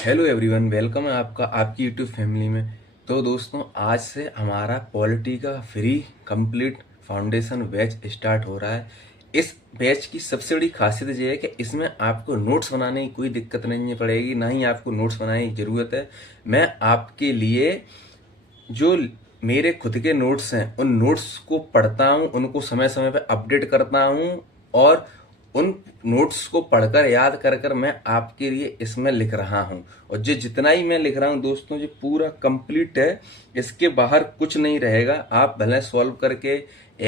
Hello everyone, welcome है आपका आपकी यूट्यूब फैमिली में। तो दोस्तों, आज से हमारा पॉलिटी का free complete foundation batch start हो रहा है। इस बैच की सबसे बड़ी खासियत ये है कि इसमें आपको नोट्स बनाने की कोई दिक्कत नहीं पड़ेगी, ना ही आपको नोट्स बनाने की ज़रूरत है। मैं आपके लिए जो मेरे खुद के नोट्स हैं उन नोट्स को पढ़ता हूँ, उनको समय समय पर अपडेट करता हूँ और उन नोट्स को पढ़कर याद कर कर मैं आपके लिए इसमें लिख रहा हूँ। और जो जितना ही मैं लिख रहा हूँ दोस्तों, जो पूरा कंप्लीट है, इसके बाहर कुछ नहीं रहेगा। आप भले सॉल्व करके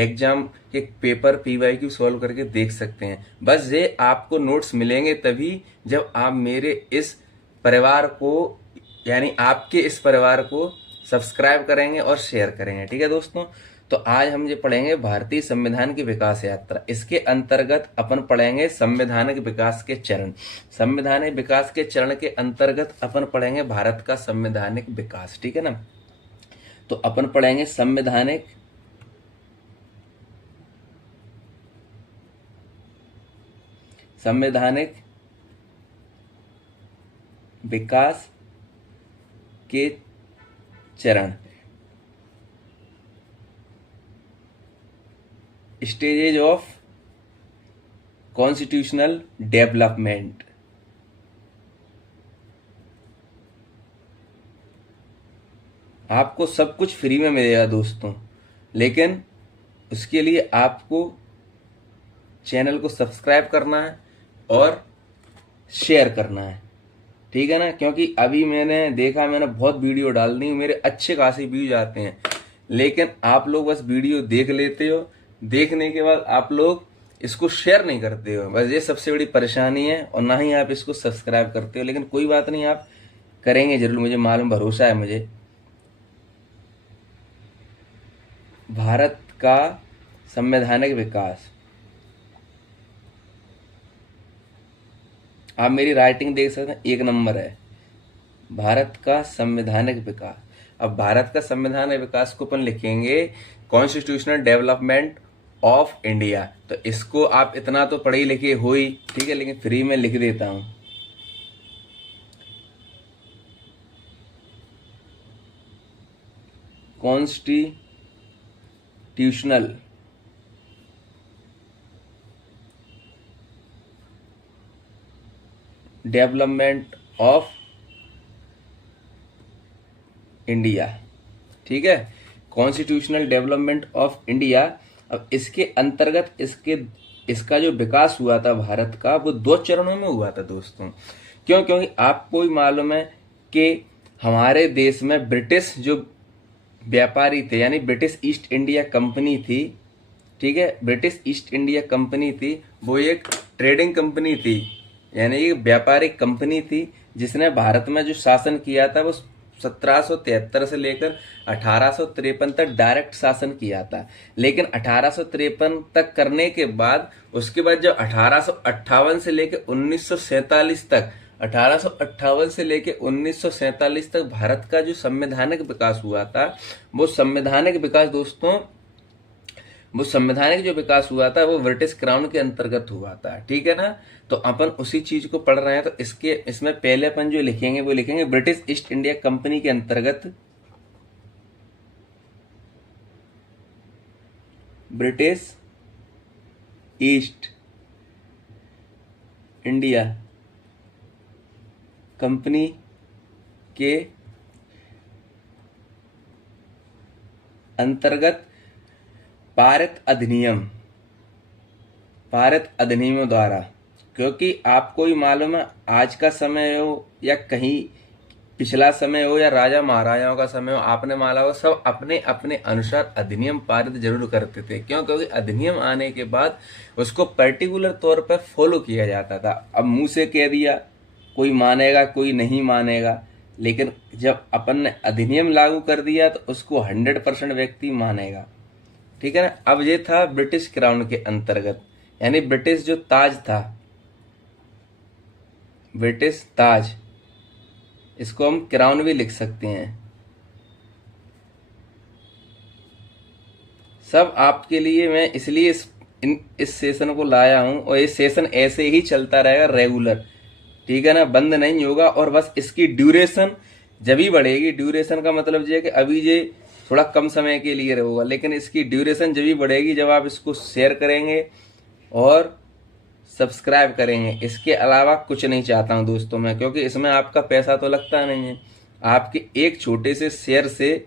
एग्जाम के पेपर पीवाईक्यू सॉल्व करके देख सकते हैं। बस ये आपको नोट्स मिलेंगे तभी जब आप मेरे इस परिवार को, यानी आपके इस परिवार को सब्सक्राइब करेंगे और शेयर करेंगे। ठीक है दोस्तों, तो आज हम ये पढ़ेंगे भारतीय संविधान की विकास यात्रा। इसके अंतर्गत अपन पढ़ेंगे संवैधानिक विकास के चरण। संवैधानिक विकास के चरण के अंतर्गत अपन पढ़ेंगे भारत का संवैधानिक विकास। ठीक है ना, तो अपन पढ़ेंगे संवैधानिक विकास के चरण, स्टेजेज ऑफ कॉन्स्टिट्यूशनल डेवलपमेंट। आपको सब कुछ फ्री में मिलेगा दोस्तों, लेकिन उसके लिए आपको चैनल को सब्सक्राइब करना है और शेयर करना है। ठीक है ना, क्योंकि अभी मैंने देखा, मैंने बहुत वीडियो डाल दी, मेरे अच्छे खासे व्यूज आते हैं, लेकिन आप लोग बस वीडियो देख लेते हो, देखने के बाद आप लोग इसको शेयर नहीं करते हो। बस ये सबसे बड़ी परेशानी है, और ना ही आप इसको सब्सक्राइब करते हो। लेकिन कोई बात नहीं, आप करेंगे जरूर, मुझे मालूम, भरोसा है मुझे। भारत का संवैधानिक विकास, आप मेरी राइटिंग देख सकते हैं, एक नंबर है। भारत का संवैधानिक विकास। अब भारत का संवैधानिक विकास को अपन लिखेंगे कॉन्स्टिट्यूशनल डेवलपमेंट ऑफ इंडिया। तो इसको आप इतना तो पढ़े लिखे हो ही, ठीक है, लेकिन फ्री में लिख देता हूं। Constitutional development of India. ठीक है, कॉन्स्टिट्यूशनल डेवलपमेंट ऑफ इंडिया। अब इसके अंतर्गत इसका जो विकास हुआ था भारत का, वो 2 चरणों में हुआ था दोस्तों। क्यों? क्योंकि आपको ही मालूम है कि हमारे देश में ब्रिटिश जो व्यापारी थे, यानी ब्रिटिश ईस्ट इंडिया कंपनी थी। ठीक है, ब्रिटिश ईस्ट इंडिया कंपनी थी, वो एक ट्रेडिंग कंपनी थी, यानी एक व्यापारिक कंपनी थी, जिसने भारत में जो शासन किया था वो 1773 से लेकर 1853 तक डायरेक्ट शासन किया था। लेकिन 1853 तक करने के बाद, उसके बाद जब 1858 से लेकर 1947 तक, 1858 से लेकर 1947 तक भारत का जो संवैधानिक विकास हुआ था, वो संवैधानिक विकास दोस्तों, वो संवैधानिक जो विकास हुआ था वो ब्रिटिश क्राउन के अंतर्गत हुआ था। ठीक है ना, तो अपन उसी चीज को पढ़ रहे हैं। तो इसमें पहले अपन जो लिखेंगे वो लिखेंगे ब्रिटिश ईस्ट इंडिया कंपनी के अंतर्गत, ब्रिटिश ईस्ट इंडिया कंपनी के अंतर्गत पारित अधिनियमों द्वारा। क्योंकि आपको ही मालूम है, आज का समय हो या कहीं पिछला समय हो या राजा महाराजाओं का समय हो, आपने माला हो, सब अपने अपने अनुसार अधिनियम पारित जरूर करते थे। क्यों? क्योंकि अधिनियम आने के बाद उसको पर्टिकुलर तौर पर फॉलो किया जाता था। अब मुंह से कह दिया, कोई मानेगा कोई नहीं मानेगा, लेकिन जब अपन ने अधिनियम लागू कर दिया तो उसको 100% व्यक्ति मानेगा। ठीक है ना। अब ये था ब्रिटिश क्राउन के अंतर्गत, यानी ब्रिटिश जो ताज था, ब्रिटिश ताज, इसको हम क्राउन भी लिख सकते हैं। सब आपके लिए मैं इसलिए इस सेशन को लाया हूं, और ये सेशन ऐसे ही चलता रहेगा रेगुलर। ठीक है ना, बंद नहीं होगा। और बस इसकी ड्यूरेशन जब ही बढ़ेगी, ड्यूरेशन का मतलब ये है कि अभी ये थोड़ा कम समय के लिए रहेगा, लेकिन इसकी ड्यूरेशन जब ही बढ़ेगी जब आप इसको शेयर करेंगे और सब्सक्राइब करेंगे। इसके अलावा कुछ नहीं चाहता हूं दोस्तों मैं, क्योंकि इसमें आपका पैसा तो लगता नहीं है। आपके एक छोटे से शेयर से,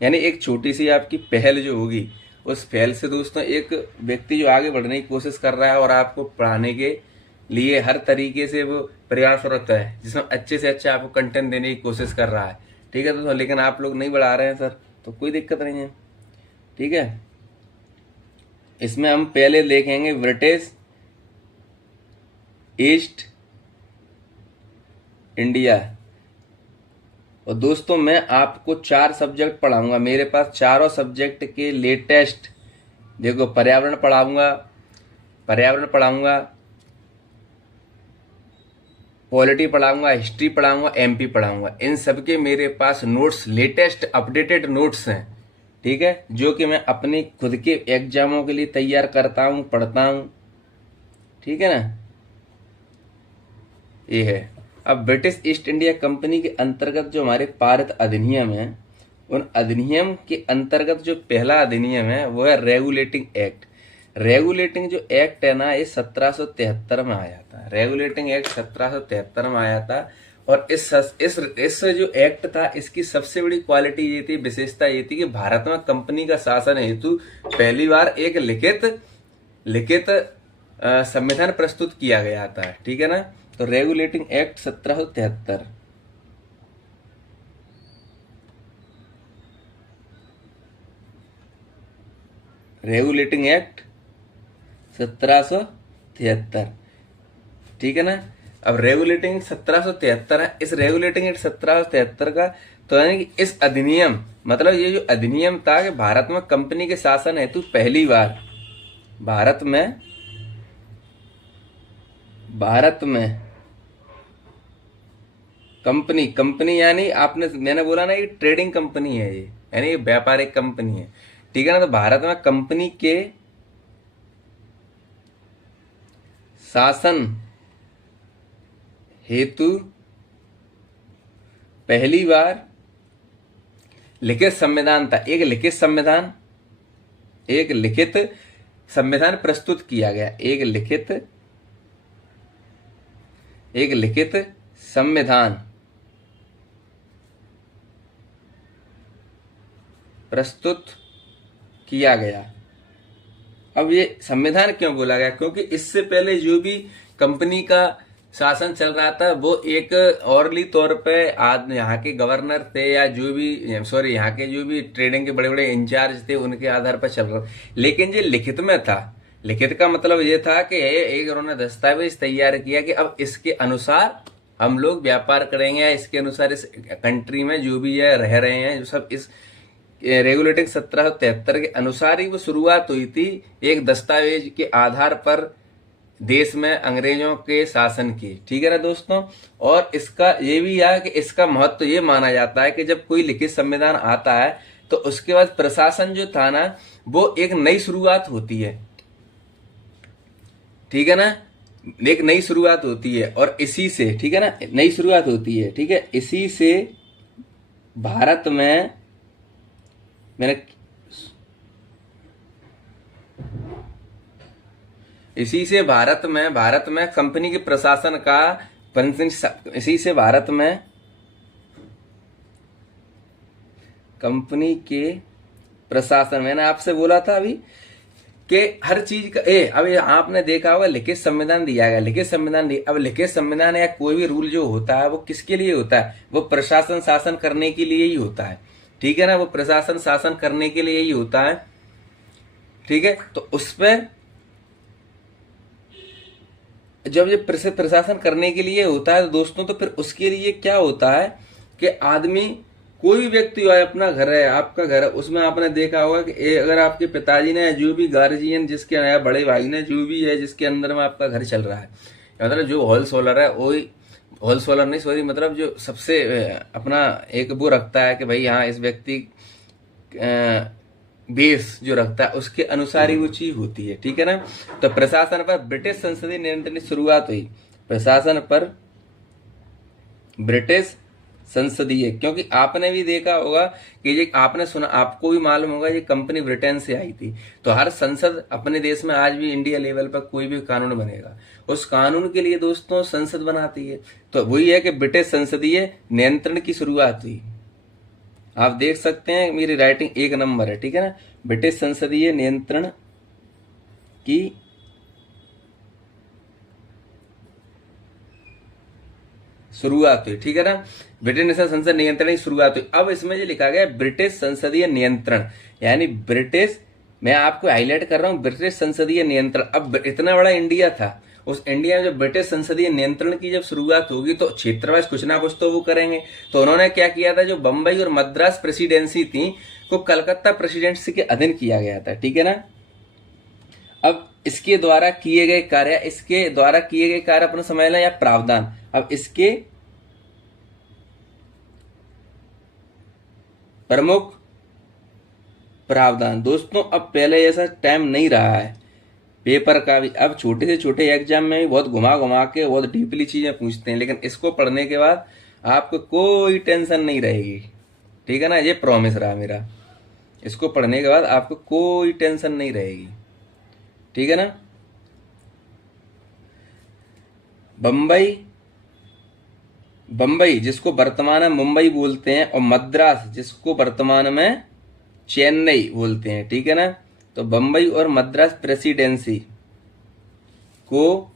यानी एक छोटी सी आपकी पहल जो होगी, उस पहल से दोस्तों एक व्यक्ति जो आगे बढ़ने की कोशिश कर रहा है और आपको पढ़ाने के लिए हर तरीके से वो प्रयासरत है, जिसमें अच्छे से अच्छा आपको कंटेंट देने की कोशिश कर रहा है। ठीक है दोस्तों, लेकिन आप लोग नहीं बढ़ा रहे हैं सर, तो कोई दिक्कत नहीं है। ठीक है, इसमें हम पहले देखेंगे ब्रिटिश ईस्ट इंडिया। और दोस्तों मैं आपको 4 सब्जेक्ट पढ़ाऊंगा, मेरे पास चारों सब्जेक्ट के लेटेस्ट, देखो पर्यावरण पढ़ाऊंगा, पॉलिटी पढ़ाऊंगा, हिस्ट्री पढ़ाऊंगा, एमपी पढ़ाऊंगा। इन सब के मेरे पास नोट्स, लेटेस्ट अपडेटेड नोट्स हैं। ठीक है, जो कि मैं अपने खुद के एग्जामों के लिए तैयार करता हूं, पढ़ता हूं। ठीक है ना, ये है। अब ब्रिटिश ईस्ट इंडिया कंपनी के अंतर्गत जो हमारे पारित अधिनियम है, उन अधिनियम के अंतर्गत जो पहला अधिनियम है वो है रेगुलेटिंग एक्ट। रेगुलेटिंग जो एक्ट है ना, ये 1773 में आया था। रेगुलेटिंग एक्ट 1773 में आया था। और इस जो एक्ट था, इसकी सबसे बड़ी क्वालिटी ये थी, विशेषता ये थी कि भारत में कंपनी का शासन हेतु पहली बार एक लिखित संविधान प्रस्तुत किया गया था। ठीक है ना, तो रेगुलेटिंग एक्ट 1773। Regulating act 1773। ठीक है ना, अब रेगुलेटिंग 1773 है। इस रेगुलेटिंग एक्ट 1773 का तो यानी कि इस अधिनियम, मतलब ये जो अधिनियम था कि भारत में कंपनी के शासन हेतु पहली बार भारत में कंपनी यानी मैंने बोला ना, ये ट्रेडिंग कंपनी है, ये यानी ये व्यापारिक कंपनी है। ठीक है ना, तो भारत में कंपनी के शासन हेतु पहली बार लिखित संविधान था। एक लिखित संविधान प्रस्तुत किया गया। एक लिखित संविधान प्रस्तुत किया गया। अब ये संविधान क्यों बोला गया? क्योंकि इससे पहले जो भी कंपनी का शासन चल रहा था वो एक औरली तौर पे यहाँ के गवर्नर थे या जो भी यहाँ के जो भी ट्रेडिंग के बड़े बड़े इंचार्ज थे उनके आधार पर चल रहा। लेकिन ये लिखित में था। लिखित का मतलब ये था कि एक उन्होंने दस्तावेज तैयार किया कि अब इसके अनुसार हम लोग व्यापार करेंगे, या इसके अनुसार इस कंट्री में जो भी है रह रहे हैं, जो सब इस रेगुलेटिंग 1773 के अनुसार ही वो शुरुआत हुई थी, एक दस्तावेज के आधार पर देश में अंग्रेजों के शासन की। ठीक है ना दोस्तों, और इसका ये भी है कि इसका महत्व ये माना जाता है कि जब कोई लिखित संविधान आता है तो उसके बाद प्रशासन जो था ना, वो एक नई शुरुआत होती है। ठीक है ना, एक नई शुरुआत होती है, और इसी से, ठीक है ना, नई शुरुआत होती है। ठीक है, इसी से भारत में कंपनी के प्रशासन का इसी से भारत में कंपनी के प्रशासन, मैंने आपसे बोला था अभी कि हर चीज का अब आपने देखा होगा लिखित संविधान दिया गया, अब लिखित संविधान या कोई भी रूल जो होता है वो किसके लिए होता है? वो प्रशासन शासन करने के लिए ही होता है। ठीक है ना, वो प्रशासन शासन करने के लिए ही होता है। ठीक है, तो उस पर जब ये प्रशासन करने के लिए होता है तो दोस्तों, तो फिर उसके लिए क्या होता है कि आदमी, कोई भी व्यक्ति हो, अपना घर है, आपका घर है, उसमें आपने देखा होगा कि अगर आपके पिताजी ने, जो भी गार्जियन जिसके या बड़े भाई ने, जो भी है जिसके अंदर में आपका घर चल रहा है, मतलब जो होलसेलर है, वही होलसेलर नहीं, सॉरी, मतलब जो सबसे अपना एक वो रखता है कि भाई हाँ इस व्यक्ति बेस जो रखता है उसके अनुसार ही वो चीज होती है। ठीक है ना, तो प्रशासन पर ब्रिटिश संसदीय नियंत्रण की शुरुआत हुई। प्रशासन पर ब्रिटिश संसदीय, क्योंकि आपने भी देखा होगा कि ये आपने सुना, आपको भी मालूम होगा ये कंपनी ब्रिटेन से आई थी। तो हर संसद अपने देश में आज भी इंडिया लेवल पर कोई भी कानून बनेगा उस कानून के लिए दोस्तों संसद बनाती है। तो वही है कि ब्रिटिश संसदीय नियंत्रण की शुरुआत हुई। आप देख सकते हैं मेरी राइटिंग 1 नंबर है, ठीक है ना। ब्रिटिश संसदीय नियंत्रण की शुरुआत हुई, ठीक है ना। ब्रिटिश नेशनल संसद नियंत्रण की शुरुआत हुई। अब इसमें जो लिखा गया ब्रिटिश संसदीय नियंत्रण, यानी ब्रिटिश, मैं आपको हाईलाइट कर रहा हूं ब्रिटिश संसदीय नियंत्रण। अब इतना बड़ा इंडिया था, उस इंडिया में जब ब्रिटिश संसदीय नियंत्रण की जब शुरुआत होगी तो क्षेत्रवाइज कुछ ना कुछ तो वो करेंगे। तो उन्होंने क्या किया था, जो बंबई और मद्रास प्रेसिडेंसी थी को कलकत्ता प्रेसिडेंसी के अधीन किया गया था, ठीक है ना। अब इसके द्वारा किए गए कार्य अपना समझ लें या प्रावधान। अब इसके प्रमुख प्रावधान दोस्तों, अब पहले जैसा टाइम नहीं रहा है पेपर का भी। अब छोटे से छोटे एग्जाम में भी बहुत घुमा घुमा के बहुत डीपली चीजें पूछते हैं, लेकिन इसको पढ़ने के बाद आपको कोई टेंशन नहीं रहेगी, ठीक है ना। ये प्रॉमिस रहा मेरा, इसको पढ़ने के बाद आपको कोई टेंशन नहीं रहेगी, ठीक है ना। बंबई जिसको वर्तमान में मुंबई बोलते हैं और मद्रास जिसको वर्तमान में चेन्नई बोलते हैं, ठीक है ना। तो बंबई और मद्रास प्रेसिडेंसी को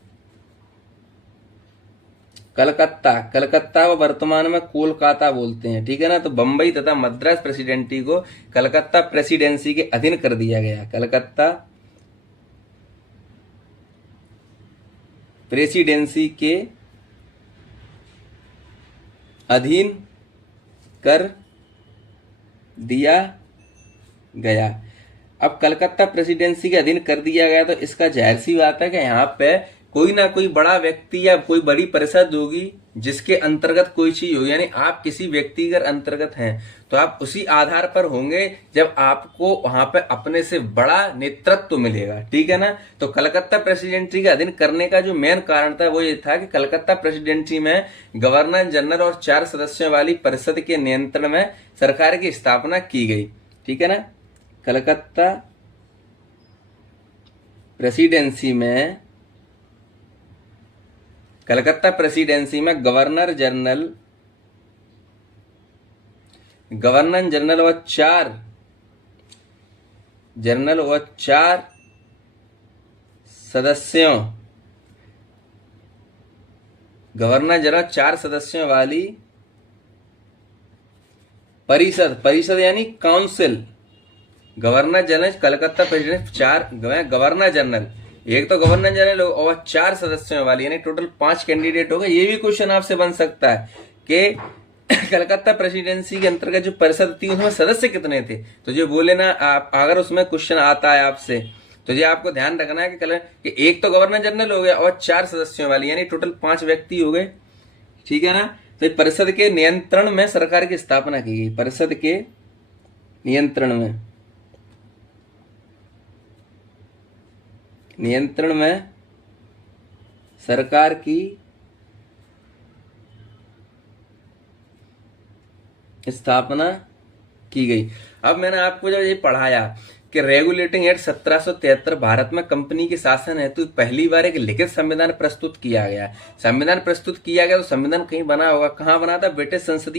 कलकत्ता व वर्तमान में कोलकाता बोलते हैं, ठीक है ना। तो बंबई तथा मद्रास प्रेसिडेंसी को कलकत्ता प्रेसिडेंसी के अधीन कर दिया गया, कलकत्ता प्रेसिडेंसी के अधीन कर दिया गया। अब कलकत्ता प्रेसिडेंसी के अधीन कर दिया गया तो इसका जाहिर सी बात है कि यहाँ पे कोई ना कोई बड़ा व्यक्ति या कोई बड़ी परिषद होगी जिसके अंतर्गत कोई चीज होगी, यानी आप किसी व्यक्ति के अंतर्गत हैं तो आप उसी आधार पर होंगे जब आपको वहां पे अपने से बड़ा नेतृत्व मिलेगा, ठीक है ना। तो कलकत्ता प्रेसिडेंसी के अधीन करने का जो मेन कारण था वो ये था कि कलकत्ता प्रेसिडेंसी में गवर्नर जनरल और 4 सदस्यों वाली परिषद के नियंत्रण में सरकार की स्थापना की गई, ठीक है ना। कलकत्ता प्रेसिडेंसी में गवर्नर जनरल और 4 सदस्यों वाली परिषद यानी council. Governor general Calcutta president 4 governor general, एक तो गवर्नर जनरल और 4 सदस्यों वाली, यानी टोटल 5 कैंडिडेट होगा। ये भी क्वेश्चन आपसे बन सकता है कि कलकत्ता प्रेसिडेंसी के अंतर्गत जो परिषद थी उसमें सदस्य कितने थे। तो जो बोले ना आप, अगर उसमें क्वेश्चन आता है आपसे तो ये आपको ध्यान रखना है कि एक तो गवर्नर जनरल हो गया और 4 सदस्यों वाली, यानी टोटल 5 व्यक्ति हो गए, ठीक है ना। तो परिषद के नियंत्रण में सरकार की स्थापना की गई। परिषद के नियंत्रण में सरकार की स्थापना की गई। अब मैंने आपको जब ये पढ़ाया कि रेगुलेटिंग एक्ट 1773 भारत में कंपनी के शासन हेतु पहली बार एक लिखित संविधान प्रस्तुत किया गया। तो संविधान कहीं बना होगा, कहाँ बना था, ब्रिटिश संसद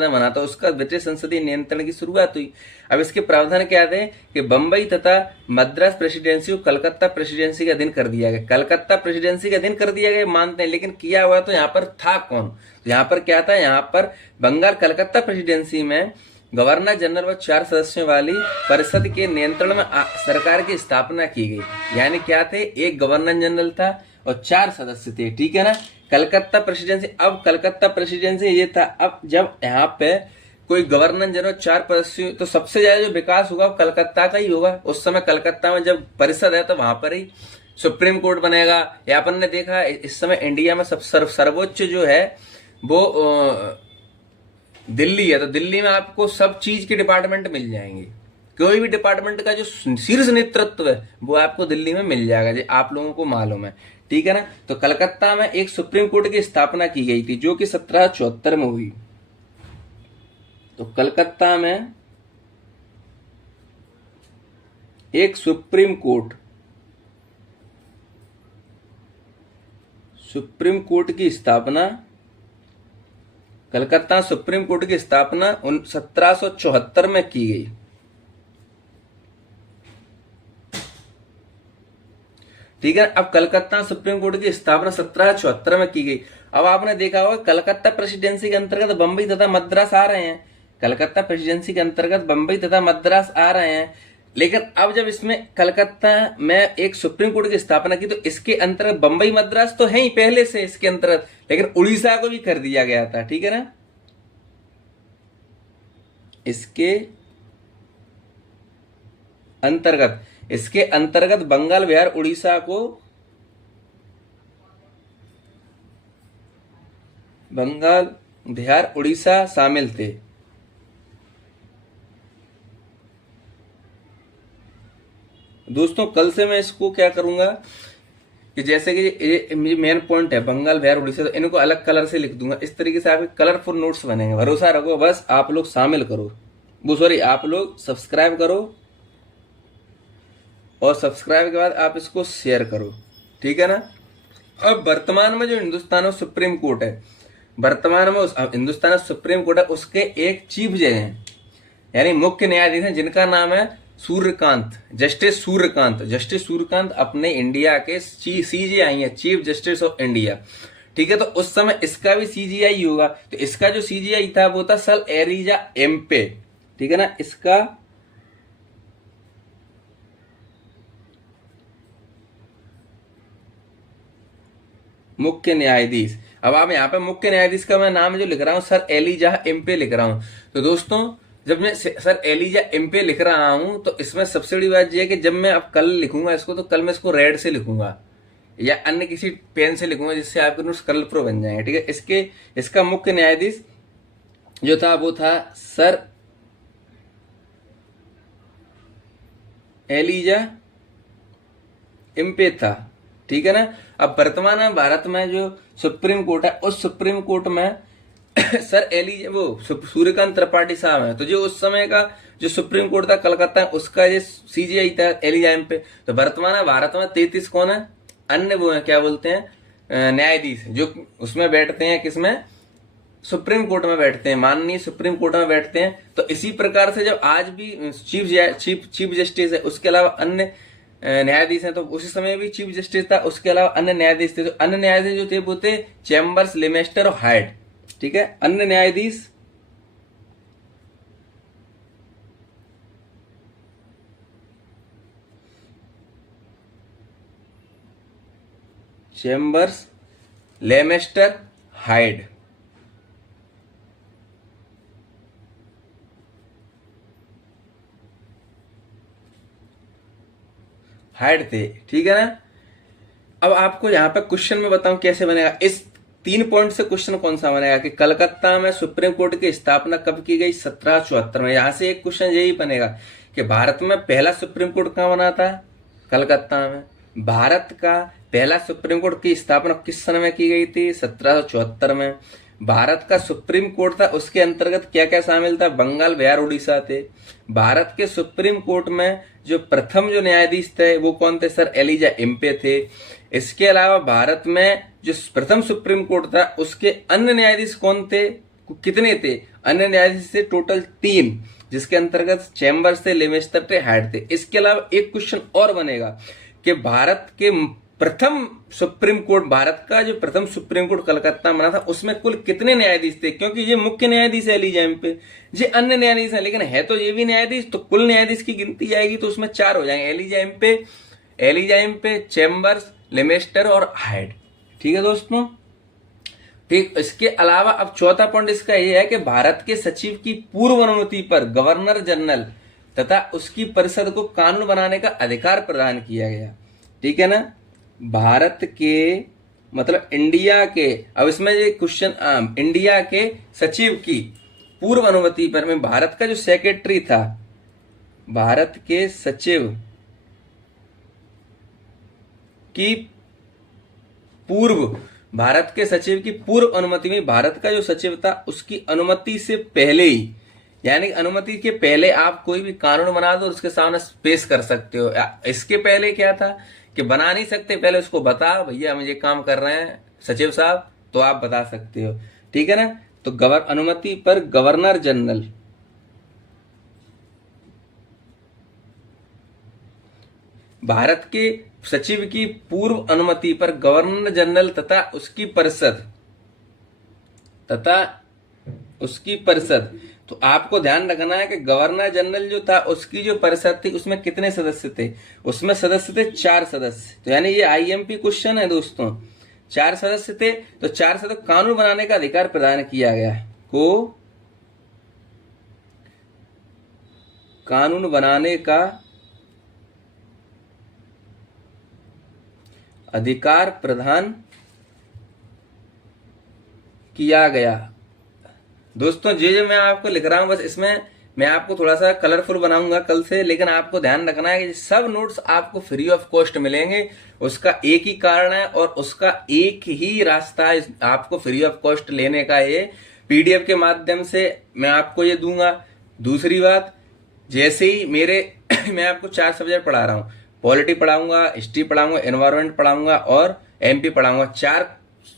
में बना था। उसका ब्रिटिश संसदीय नियंत्रण की शुरुआत हुई। अब इसके प्रावधान क्या थे कि बंबई तथा मद्रास प्रेसिडेंसी को कलकत्ता प्रेसिडेंसी के अधीन कर दिया गया। कलकत्ता प्रेसिडेंसी के अधीन कर दिया गया मानते हैं, लेकिन किया हुआ तो यहाँ पर था कौन, तो यहाँ पर क्या था, यहाँ पर बंगाल कलकत्ता प्रेसिडेंसी में गवर्नर जनरल व 4 सदस्यों वाली परिषद के नियंत्रण में सरकार की स्थापना की गई। यानी क्या थे, एक गवर्नर जनरल था और 4 सदस्य थे, ठीक है ना। कलकत्ता प्रेसिडेंसी ये था। अब जब यहाँ पे कोई गवर्नर जनरल 4 सदस्य, तो सबसे ज्यादा जो विकास होगा वो कलकत्ता का ही होगा। उस समय कलकत्ता में जब परिषद है तो वहां पर ही सुप्रीम कोर्ट बनेगा। या अपन ने देखा इस समय इंडिया में सर्वोच्च जो है वो दिल्ली है, तो दिल्ली में आपको सब चीज के डिपार्टमेंट मिल जाएंगे। कोई भी डिपार्टमेंट का जो शीर्ष नेतृत्व है वो आपको दिल्ली में मिल जाएगा, जो आप लोगों को मालूम है, ठीक है ना। तो कलकत्ता में एक सुप्रीम कोर्ट की स्थापना की गई थी जो कि 1774 में हुई। तो कलकत्ता में एक सुप्रीम कोर्ट की स्थापना, कलकत्ता सुप्रीम कोर्ट की स्थापना 1774 में की गई। ठीक है। अब कलकत्ता सुप्रीम कोर्ट की स्थापना 1774 में की गई। अब आपने देखा होगा कलकत्ता प्रेसिडेंसी के अंतर्गत बंबई तथा मद्रास आ रहे हैं, कलकत्ता प्रेसिडेंसी के अंतर्गत बंबई तथा मद्रास आ रहे हैं। लेकिन अब जब इसमें कलकत्ता में एक सुप्रीम कोर्ट की स्थापना की तो इसके अंतर्गत बंबई मद्रास तो है ही पहले से इसके अंतर्गत, लेकिन उड़ीसा को भी कर दिया गया था। ठीक है ना। इसके अंतर्गत बंगाल, बिहार, उड़ीसा को, बंगाल, बिहार, उड़ीसा शामिल थे। दोस्तों कल से मैं इसको क्या करूंगा कि जैसे कि ये मेन पॉइंट है बंगाल, बिहार, उड़ीसा, तो इनको अलग कलर से लिख दूंगा। इस तरीके से आपके कलरफुल नोट्स बनेंगे। भरोसा रखो, बस आप लोग शामिल करो, आप लोग सब्सक्राइब करो और सब्सक्राइब के बाद आप इसको शेयर करो। ठीक है ना। अब वर्तमान में जो हिंदुस्तान में सुप्रीम कोर्ट है, वर्तमान में हिंदुस्तान में सुप्रीम कोर्ट है, उसके एक चीफ जज हैं यानी मुख्य न्यायाधीश हैं जिनका नाम है सूर्यकांत, जस्टिस सूर्यकांत अपने इंडिया के सीजीआई है, चीफ जस्टिस ऑफ इंडिया। ठीक है। तो उस समय इसका भी सीजीआई होगा। तो इसका जो सीजीआई था वो था सर एलिजा एम्पे। ठीक है ना। इसका मुख्य न्यायाधीश, अब आप यहाँ पे मुख्य न्यायाधीश का मैं नाम जो लिख रहा हूं सर एलिजा एम्पे लिख रहा हूं। तो दोस्तों जब मैं सर एलिजा एम्पे लिख रहा हूं तो इसमें सबसे बड़ी बात यह है कि जब मैं अब कल लिखूंगा इसको तो कल मैं इसको रेड से लिखूंगा या अन्य किसी पेन से लिखूंगा जिससे आपके नोट्स कलर प्रो बन जाएंगे। ठीक है। इसका मुख्य न्यायाधीश जो था वो था सर एलिजा एम्पे था। ठीक है ना। अब वर्तमान में भारत में जो सुप्रीम कोर्ट है उस सुप्रीम कोर्ट में सर सूर्यकांत त्रिपाठी साहब है। तो जो उस समय का जो सुप्रीम कोर्ट था कलकत्ता उसका जो सीजीआई था एलिजा एम्पे। तो वर्तमान में भारत में 33 कौन है, अन्य वो है क्या बोलते हैं न्यायाधीश जो उसमें बैठते हैं, किसमें, सुप्रीम कोर्ट में बैठते हैं, माननीय सुप्रीम कोर्ट में बैठते हैं। तो इसी प्रकार से जब आज भी चीफ जस्टिस है उसके अलावा अन्य न्यायाधीश हैं, तो उसी समय भी चीफ जस्टिस था, उसके अलावा अन्य न्यायाधीश थे। तो अन्य न्यायाधीश जो थे वो थे चैम्बर्स, लेमेस्टर और हाइड। ठीक है। अन्य न्यायाधीश चैम्बर्स, लेमेस्टर, हाइड। थे। ठीक है ना। अब आपको यहां पे क्वेश्चन में बताऊं कैसे बनेगा। इस 3 पॉइंट से क्वेश्चन कौन सा बनेगा कि कलकत्ता में सुप्रीम कोर्ट की स्थापना कब की गई, 1774 में। यहां से एक क्वेश्चन यही बनेगा कि भारत में पहला सुप्रीम कोर्ट कहां बना था, कलकत्ता में। भारत का पहला सुप्रीम कोर्ट की स्थापना किस सन में की गई थी, 1774 में। भारत का सुप्रीम कोर्ट था उसके अंतर्गत क्या क्या शामिल था, बंगाल, बिहार, उड़ीसा थे। भारत के सुप्रीम कोर्ट में जो प्रथम जो न्यायाधीश थे वो कौन थे, सर एलिजा एम्पे थे। इसके अलावा भारत में जो प्रथम सुप्रीम कोर्ट था उसके अन्य न्यायाधीश कौन थे, कितने थे, अन्य न्यायाधीश थे टोटल 3, जिसके अंतर्गत चैम्बर्स थे, लेमेस्टर थे, हाइड थे। इसके अलावा एक क्वेश्चन और बनेगा कि भारत के प्रथम सुप्रीम कोर्ट, भारत का जो प्रथम सुप्रीम कोर्ट कलकत्ता बना था उसमें कुल कितने न्यायाधीश थे, क्योंकि ये मुख्य न्यायाधीश है एलिजा एम्पे, ये अन्य न्यायाधीश है लेकिन है तो ये भी न्यायाधीश, तो कुल न्यायाधीश की गिनती आएगी तो उसमें 4 हो जाएंगे, एलिजा एम्पे, चैम्बर्स, लेमेस्टर और हाइड। ठीक है दोस्तों। ठीक। इसके अलावा अब चौथा पॉइंट इसका यह है कि भारत के सचिव की पूर्व अनुमति पर गवर्नर जनरल तथा उसकी परिषद को कानून बनाने का अधिकार प्रदान किया गया। ठीक है ना। भारत के मतलब इंडिया के, अब इसमें ये क्वेश्चन, इंडिया के सचिव की पूर्व अनुमति पर, में भारत का जो सेक्रेटरी था, भारत के सचिव की पूर्व, भारत के सचिव की पूर्व अनुमति में, भारत का जो सचिव था उसकी अनुमति से पहले ही, यानी अनुमति के पहले आप कोई भी कानून बना दो उसके सामने पेश कर सकते हो। इसके पहले क्या था कि बना नहीं सकते, पहले उसको बताओ भैया हम ये काम कर रहे हैं सचिव साहब, तो आप बता सकते हो, ठीक है ना। तो अनुमति पर गवर्नर जनरल, भारत के सचिव की पूर्व अनुमति पर गवर्नर जनरल तथा उसकी परिषद, तो आपको ध्यान रखना है कि गवर्नर जनरल जो था उसकी जो परिषद थी उसमें कितने सदस्य थे, उसमें सदस्य थे 4 सदस्य। तो यानी ये आईएमपी क्वेश्चन है दोस्तों, 4 सदस्य थे, तो 4 सदस्य कानून बनाने का अधिकार प्रदान किया गया, को कानून बनाने का अधिकार प्रदान किया गया। दोस्तों जो मैं आपको लिख रहा हूं, बस इसमें मैं आपको थोड़ा सा कलरफुल बनाऊंगा कल से, लेकिन आपको ध्यान रखना है कि सब नोट्स आपको फ्री ऑफ कॉस्ट मिलेंगे। उसका एक ही कारण है और उसका एक ही रास्ता है आपको फ्री ऑफ कॉस्ट लेने का, ये पीडीएफ के माध्यम से मैं आपको ये दूंगा। दूसरी बात, जैसे ही मैं आपको 4 सब्जेक्ट पढ़ा रहा हूं, पॉलिटी पढ़ाऊंगा, हिस्ट्री पढ़ाऊंगा, एनवायरमेंट पढ़ाऊंगा और एमपी पढ़ाऊंगा, 4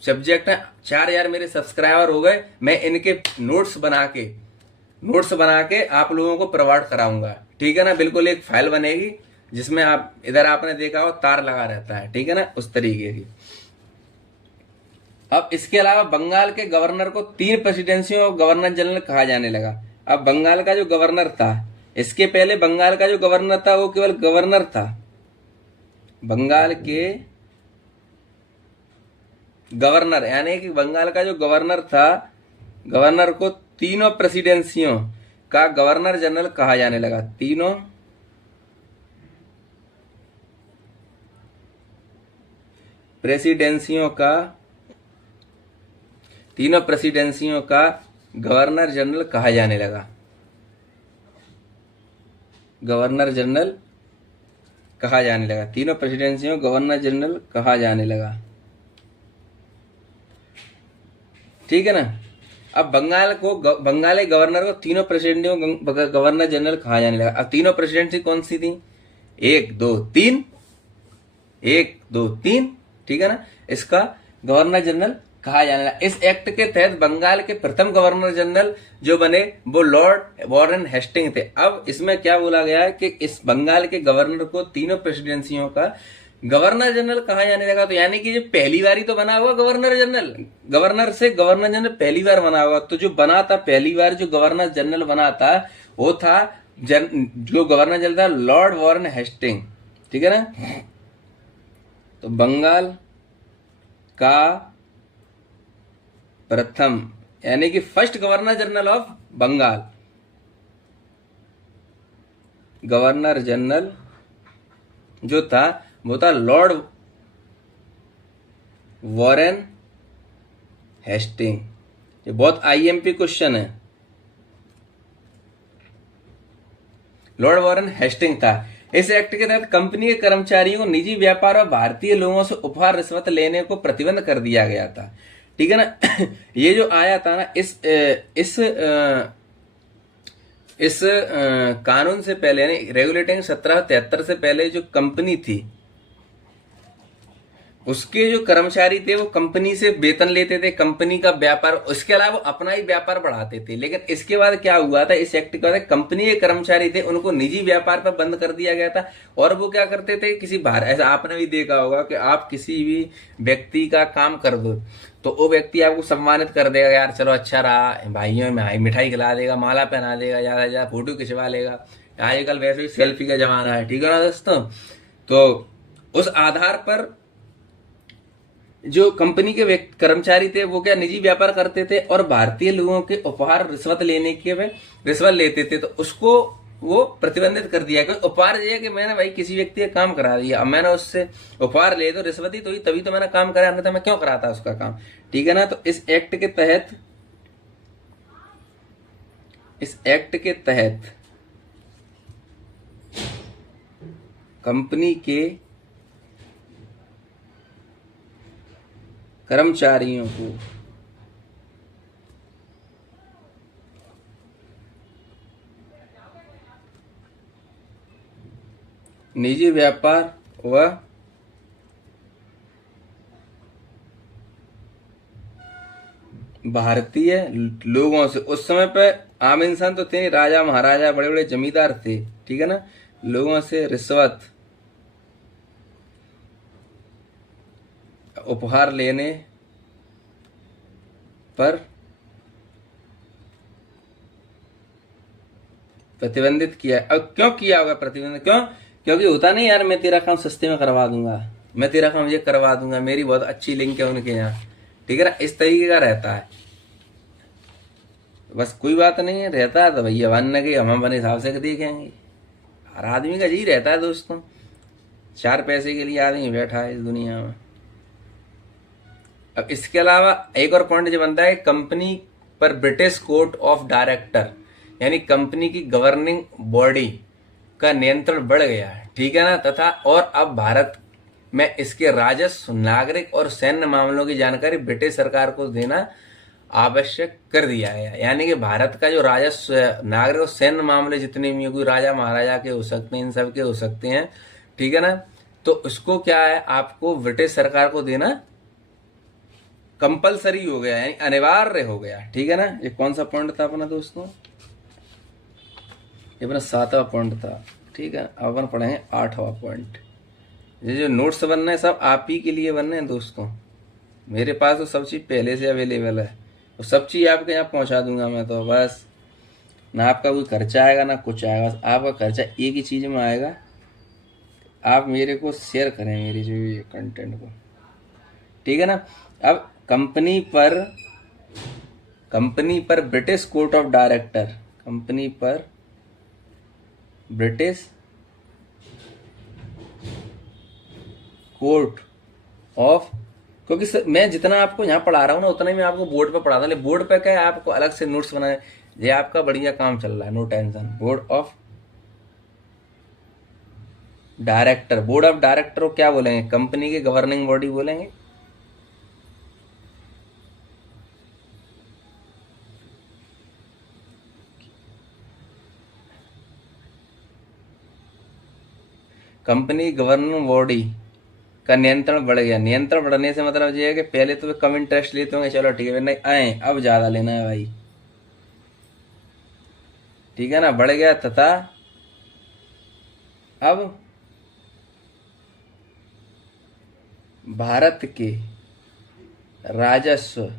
सब्जेक्ट है। 4 यार मेरे सब्सक्राइबर हो गए, मैं इनके नोट्स बना के आप लोगों को प्रोवाइड कराऊंगा, ठीक है ना। बिल्कुल एक फाइल बनेगी जिसमें आप इधर आपने देखा हो तार लगा रहता है, ठीक है ना, उस तरीके की। अब इसके अलावा बंगाल के गवर्नर को 3 प्रेसिडेंसियों का गवर्नर जनरल कहा जाने लगा। अब बंगाल का जो गवर्नर था, इसके पहले बंगाल का जो गवर्नर था वो केवल गवर्नर था। बंगाल के गवर्नर, यानी कि बंगाल का जो गवर्नर था, गवर्नर को तीनों प्रेसिडेंसियों का गवर्नर जनरल कहा जाने लगा। तीनों प्रेसिडेंसियों का गवर्नर जनरल कहा जाने लगा। गवर्नर जनरल कहा जाने लगा, तीनों प्रेसिडेंसियों गवर्नर जनरल कहा जाने लगा, ठीक है ना। अब बंगाली गवर्नर को तीनों प्रेसिडेंटियों गवर्नर जनरल कहा जाने लगा। अब तीनों प्रेसिडेंसी कौन सी थी? 1 2 3, 1 2 3, ठीक है ना। इसका गवर्नर जनरल कहा जाने लगा। इस एक्ट के तहत बंगाल के प्रथम गवर्नर जनरल जो बने वो लॉर्ड वॉरेन हेस्टिंग थे। अब इसमें क्या बोला गया है कि इस बंगाल के गवर्नर को तीनों प्रेसिडेंसियों का गवर्नर जनरल कहा जाने लगा। तो यानी कि जो पहली बार ही तो बना हुआ गवर्नर जनरल, गवर्नर से गवर्नर जनरल पहली बार बना हुआ। तो जो बना था पहली बार, जो गवर्नर जनरल बना था वो था जो गवर्नर जनरल था लॉर्ड वॉरेन हेस्टिंग, ठीक है ना। तो बंगाल का प्रथम यानी कि first governor general of Bengal, governor general जो था वो था लॉर्ड वॉरेन हेस्टिंग। ये बहुत आईएमपी क्वेश्चन है। लॉर्ड वॉरेन हेस्टिंग था। इस एक्ट के तहत कंपनी के कर्मचारियों को निजी व्यापार और भारतीय लोगों से उपहार रिश्वत लेने को प्रतिबंध कर दिया गया था, ठीक है ना। ये जो आया था ना, इस कानून से पहले यानी रेगुलेटिंग 1773 से पहले जो कंपनी थी उसके जो कर्मचारी थे वो कंपनी से वेतन लेते थे, कंपनी का व्यापार, उसके अलावा वो अपना ही व्यापार बढ़ाते थे। लेकिन इसके बाद क्या हुआ था, इस एक्ट के बाद कंपनी के कर्मचारी थे उनको निजी व्यापार पर बंद कर दिया गया था। और वो क्या करते थे, किसी बाहर, ऐसा आपने भी देखा होगा कि आप किसी भी व्यक्ति का काम कर दो तो वो व्यक्ति आपको सम्मानित कर देगा, यार चलो अच्छा रहा, भाइयों में मिठाई खिला देगा, माला पहना देगा, ज्यादा ज्यादा फोटो खिंचवा लेगा। आजकल वैसे ही सेल्फी का जमाना है, ठीक है ना दोस्तों। तो उस आधार पर जो कंपनी के कर्मचारी थे वो क्या निजी व्यापार करते थे और भारतीय लोगों के उपहार रिश्वत लेने के वे रिश्वत लेते थे, तो उसको वो प्रतिबंधित कर दिया। क्योंकि उपहार ये है कि मैंने भाई किसी व्यक्ति का काम करा दिया, अब मैंने उससे उपहार ले तो रिश्वत ही तो तभी तो मैंने काम करा, अन्यथा मैं क्यों कराता उसका काम, ठीक है ना। तो इस एक्ट के तहत कंपनी के कर्मचारियों को निजी व्यापार व भारतीय लोगों से, उस समय पे आम इंसान तो थे नहीं, राजा महाराजा बड़े बड़े जमींदार थे, ठीक है ना, लोगों से रिश्वत उपहार लेने पर प्रतिबंधित किया। अब क्यों किया होगा प्रतिबंधित? क्यों? क्योंकि होता नहीं यार, मैं तेरा काम सस्ते में करवा दूंगा, मैं तेरा काम ये करवा दूंगा, मेरी बहुत अच्छी लिंक है उनके यहाँ, ठीक है ना, इस तरीके का रहता है। बस कोई बात नहीं है, रहता है तो भैया बनने के हम अपने हिसाब से देखेंगे। हर आदमी का यही रहता है दोस्तों, चार पैसे के लिए आदमी बैठा है इस दुनिया में। अब इसके अलावा एक और पॉइंट जो बनता है, कंपनी पर ब्रिटिश कोर्ट ऑफ डायरेक्टर, यानी कंपनी की गवर्निंग बॉडी का नियंत्रण बढ़ गया है, ठीक है ना, तथा और अब भारत में इसके राजस्व, नागरिक और सैन्य मामलों की जानकारी ब्रिटिश सरकार को देना आवश्यक कर दिया है। यानी कि भारत का जो राजस्व है, नागरिक और सैन्य मामले जितने भी, कोई राजा महाराजा के हो सकते हैं, इन सब के हो सकते हैं, ठीक है ना, तो उसको क्या है, आपको ब्रिटिश सरकार को देना कंपलसरी हो गया, यानी अनिवार्य हो गया, ठीक है ना। ये कौन सा पॉइंट था अपना दोस्तों? ये अपना 7वां पॉइंट था, ठीक है। अब अपन पढ़ेंगे 8वां पॉइंट। ये जो नोट्स बनने हैं सब आप ही के लिए बनने हैं दोस्तों, मेरे पास तो सब चीज़ पहले से अवेलेबल है, तो सब चीज़ आपके यहाँ पहुँचा दूंगा मैं, तो बस ना आपका कोई खर्चा आएगा ना कुछ आएगा, बस आपका खर्चा एक ही चीज़ में आएगा, आप मेरे को शेयर करें मेरी जो ये कंटेंट को, ठीक है ना। अब कंपनी पर British court of director, company पर ब्रिटिश कोर्ट ऑफ, क्योंकि मैं जितना आपको यहाँ पढ़ा रहा हूँ ना उतना ही मैं आपको बोर्ड पे पढ़ाता हूँ। बोर्ड पे क्या है, आपको अलग से नोट्स बनाए, ये आपका बढ़िया काम चल रहा है, no tension. Board of director, board of director को क्या बोलेंगे? कंपनी के गवर्निंग बॉडी बोलेंगे। कंपनी गवर्निंग बॉडी का नियंत्रण बढ़ गया। नियंत्रण बढ़ने से मतलब ये है कि पहले तो वे कम इंटरेस्ट लेते होंगे, चलो ठीक है, नहीं आए अब ज्यादा लेना है भाई, ठीक है ना, बढ़ गया। तथा अब भारत के राजस्व,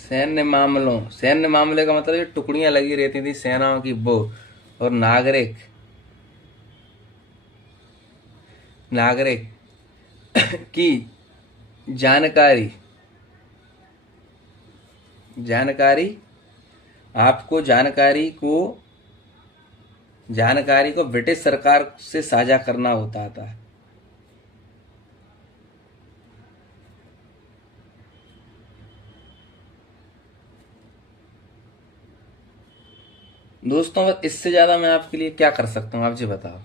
सैन्य मामले का मतलब ये टुकड़ियां लगी रहती थी सेनाओं की वो, और नागरिक की जानकारी आपको जानकारी को ब्रिटिश सरकार से साझा करना होता था। दोस्तों इससे ज्यादा मैं आपके लिए क्या कर सकता हूँ, आप जी बताओ।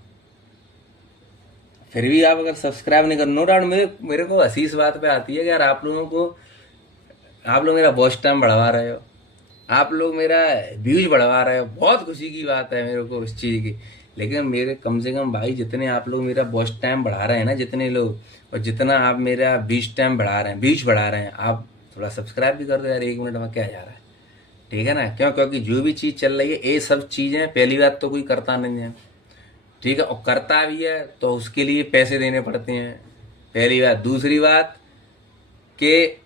फिर भी आप अगर सब्सक्राइब नहीं कर, नो डाउट मेरे को हंसी इस बात पे आती है कि यार आप लोग मेरा वॉच टाइम बढ़वा रहे हो, आप लोग मेरा व्यूज बढ़वा रहे हो, बहुत खुशी की बात है मेरे को इस चीज़ की। लेकिन मेरे कम से कम भाई, जितने आप लोग मेरा वॉच टाइम बढ़ा रहे हैं ना, जितने लोग, और जितना आप मेरा व्यूज टाइम बढ़ा रहे हैं, आप थोड़ा सब्सक्राइब भी कर दो यार, 1 मिनट में क्या जा रहा है, ठीक है ना। क्यों? क्योंकि जो भी चीज़ चल रही है, ये सब चीज़ें पहली बात तो कोई करता नहीं है, ठीक है, और करता भी है तो उसके लिए पैसे देने पड़ते हैं, पहली बात। दूसरी बात कि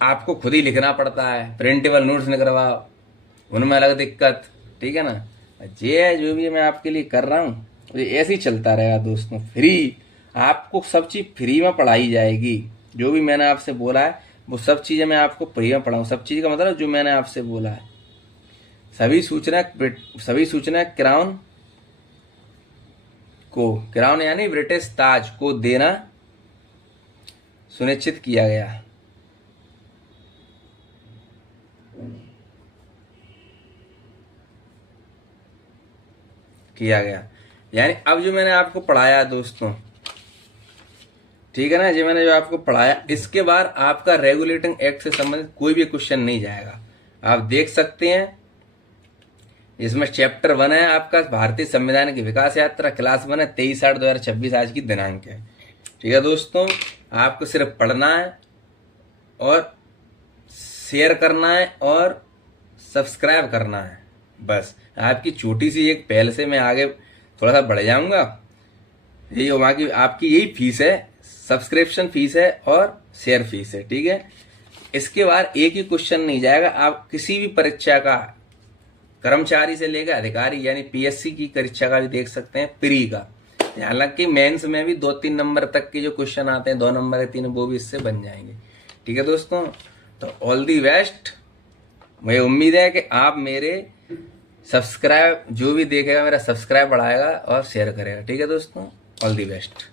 आपको खुद ही लिखना पड़ता है, प्रिंटेबल नोट्स निकलवाओ, उनमें अलग दिक्कत, ठीक है ना। ये है जो भी मैं आपके लिए कर रहा हूँ, ये ऐसे ही चलता रहेगा दोस्तों। फ्री, आपको सब चीज़ फ्री में पढ़ाई जाएगी, जो भी मैंने आपसे बोला है वो सब चीज़ें मैं आपको फ्री में पढ़ाऊँ। सब चीज़ का मतलब जो मैंने आपसे बोला है, सभी सूचना क्राउन यानी ब्रिटिश ताज को देना सुनिश्चित किया गया। यानी अब जो मैंने आपको पढ़ाया दोस्तों, ठीक है ना, जो मैंने जो आपको पढ़ाया, इसके बाद आपका रेगुलेटिंग एक्ट से संबंधित कोई भी क्वेश्चन नहीं जाएगा। आप देख सकते हैं इसमें चैप्टर 1 है आपका भारतीय संविधान की विकास यात्रा, क्लास 1 है, 23/8/2026 आज की दिनांक है। ठीक है दोस्तों, आपको सिर्फ पढ़ना है और शेयर करना है और सब्सक्राइब करना है, बस। आपकी छोटी सी एक पहल से मैं आगे थोड़ा सा बढ़ जाऊंगा। यही वहाँ की आपकी यही फीस है, सब्सक्रिप्शन फीस है और शेयर फीस है, ठीक है। इसके बाद एक ही क्वेश्चन नहीं जाएगा। आप किसी भी परीक्षा का, कर्मचारी से लेकर अधिकारी यानी पीएससी की परीक्षा का भी देख सकते हैं, प्री का। हालांकि मेंस में भी 2-3 नंबर तक के जो क्वेश्चन आते हैं, 2 नंबर के 3, वो भी इससे बन जाएंगे। ठीक है दोस्तों, तो ऑल दी बेस्ट। मुझे उम्मीद है कि आप मेरे सब्सक्राइब, जो भी देखेगा मेरा सब्सक्राइब बढ़ाएगा और शेयर करेगा। ठीक है दोस्तों, ऑल दी बेस्ट।